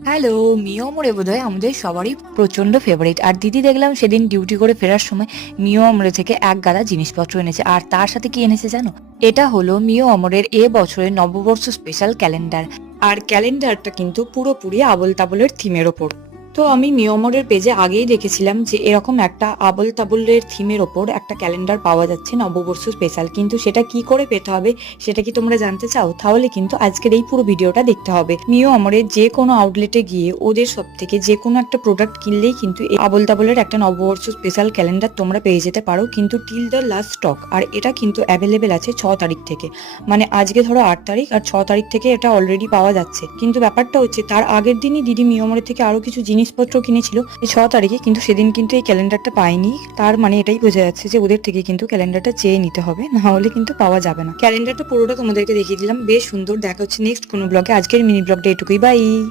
Hello, মিও মোড়ে বোধহয় আমাদের সবারই প্রচন্ড ফেভারিট। আর দিদি দেখলাম সেদিন ডিউটি করে ফেরার সময় মিও আমরে থেকে এক গাদা জিনিসপত্র এনেছে। আর তার সাথে কি এনেছে জানো? এটা হলো মিও আমরের এ বছরের নববর্ষ স্পেশাল ক্যালেন্ডার। আর ক্যালেন্ডারটা কিন্তু পুরোপুরি আবোল তাবোলের থিমের ওপর। তো আমি মিয়মরের পেজে আগেই দেখেছিলাম যে এরকম একটা আবোল তাবোলের থিমের ওপর একটা ক্যালেন্ডার পাওয়া যাচ্ছে নববর্ষ স্পেশাল, কিন্তু সেটা কি করে পেতে হবে সেটা কি তোমরা জানতে চাও? তাহলে কিন্তু আজকের এই পুরো ভিডিওটা দেখতে হবে। মিও আমরের যে কোনো আউটলেটে গিয়ে ওদের সব থেকে যে কোনো একটা প্রোডাক্ট কিনলেই কিন্তু এই আবোল তাবোলের একটা নববর্ষ স্পেশাল ক্যালেন্ডার তোমরা পেয়ে যেতে পারো, কিন্তু টিল দ্য লাস্ট স্টক। আর এটা কিন্তু অ্যাভেলেবেল আছে 6 তারিখ থেকে, মানে আজকে ধরো 8 তারিখ আর 6 তারিখ থেকে এটা অলরেডি পাওয়া যাচ্ছে। কিন্তু ব্যাপারটা হচ্ছে তার আগের দিনই দিদি মিয়মরের থেকে আরো কিছু জিনিসপত্র কিনেছিল এই 6 তারিখে, কিন্তু সেদিন কিন্তু এই ক্যালেন্ডারটা পাইনি। তার মানে এটাই বোঝা যাচ্ছে যে ওদের থেকে কিন্তু ক্যালেন্ডারটা চেয়ে নিতে হবে, না হলে কিন্তু পাওয়া যাবে না। ক্যালেন্ডারটা পুরোটা তোমাদেরকে দেখিয়ে দিলাম, বেশ সুন্দর। দেখা হচ্ছে নেক্সট কোনো ব্লগে। আজকের মিনি ব্লগটা এটুকুই, বাই।